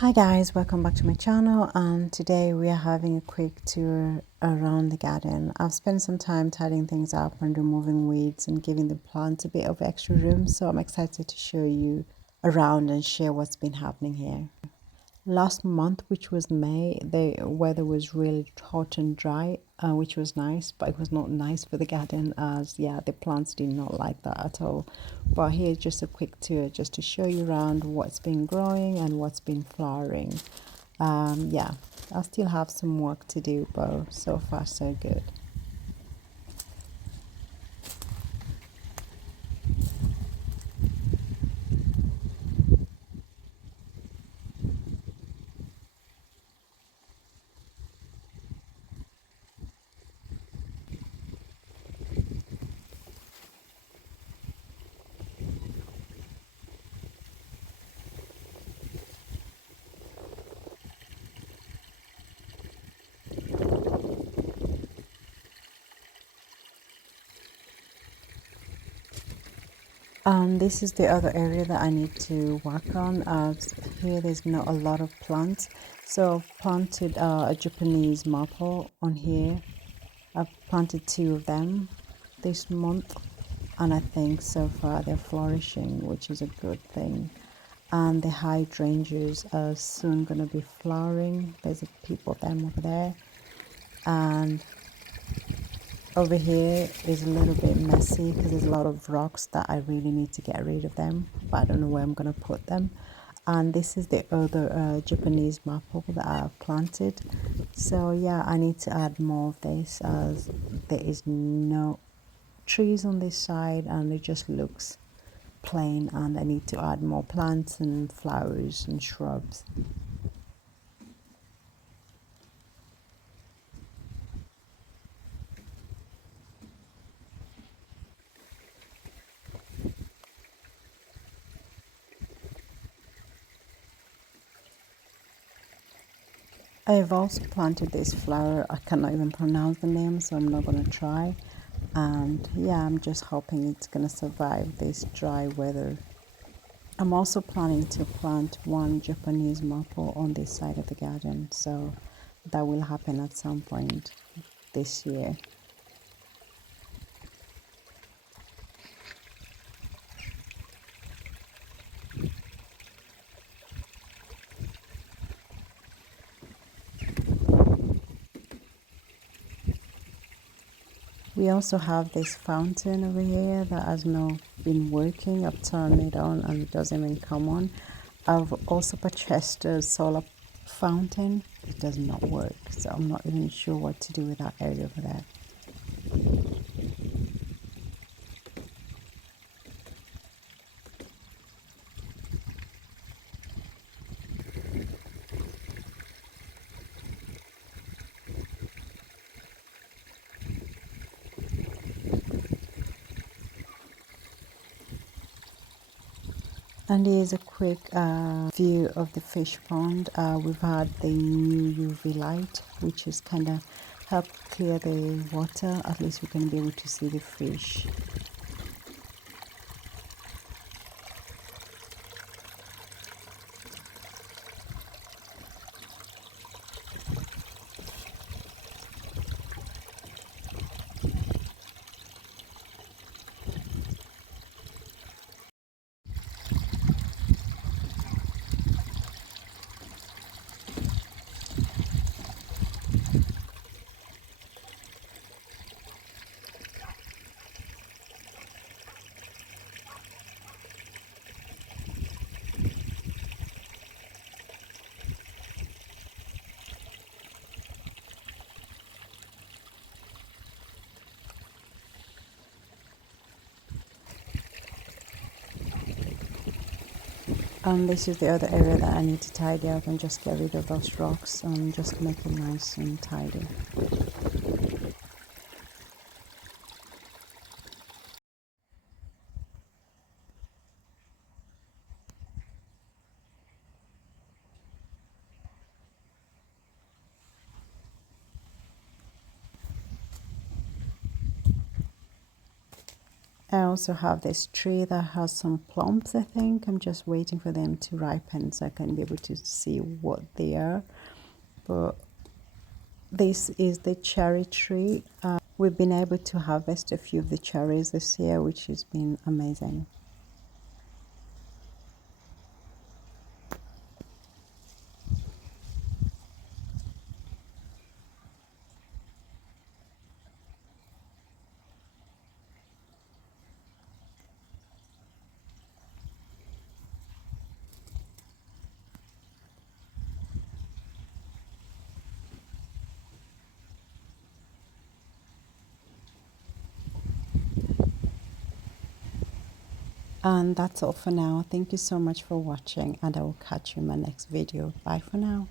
Hi guys, welcome back to my channel, and today we are having a quick tour around the garden. I've spent some time tidying things up and removing weeds and giving the plants a bit of extra room, so I'm excited to show you around and share what's been happening here. Last month, which was May, the weather was really hot and dry, which was nice, but it was not nice for the garden as, yeah, the plants did not like that at all. But here's just a quick tour just to show you around what's been growing and what's been flowering. Yeah, I still have some work to do, but so far so good. This is the other area that I need to work on, as here there's not a lot of plants. So I've planted a Japanese maple on here. I've planted 2 of them this month, and I think so far they're flourishing, which is a good thing. And the hydrangeas are soon going to be flowering. There's a peep of them over there. And over here is a little bit messy because there's a lot of rocks that I really need to get rid of them, but I don't know where I'm going to put them. And this is the other Japanese maple that I've planted. So yeah, I need to add more of this as there is no trees on this side and it just looks plain, and I need to add more plants and flowers and shrubs. I've also planted this flower. I cannot even pronounce the name, so I'm not going to try. And yeah, I'm just hoping it's going to survive this dry weather. I'm also planning to plant one Japanese maple on this side of the garden, so that will happen at some point this year. We also have this fountain over here that has not been working. I've turned it on and it doesn't even come on. I've also purchased a solar fountain. It does not work, so I'm not even sure what to do with that area over there. And here's a quick view of the fish pond. We've had the new UV light, which has kind of helped clear the water. At least we're going to be able to see the fish. This is the other area that I need to tidy up and just get rid of those rocks and just make it nice and tidy. I also have this tree that has some plums, I think. I'm just waiting for them to ripen so I can be able to see what they are. But this is the cherry tree. We've been able to harvest a few of the cherries this year, which has been amazing. And that's all for now. Thank you so much for watching, and I will catch you in my next video. Bye for now.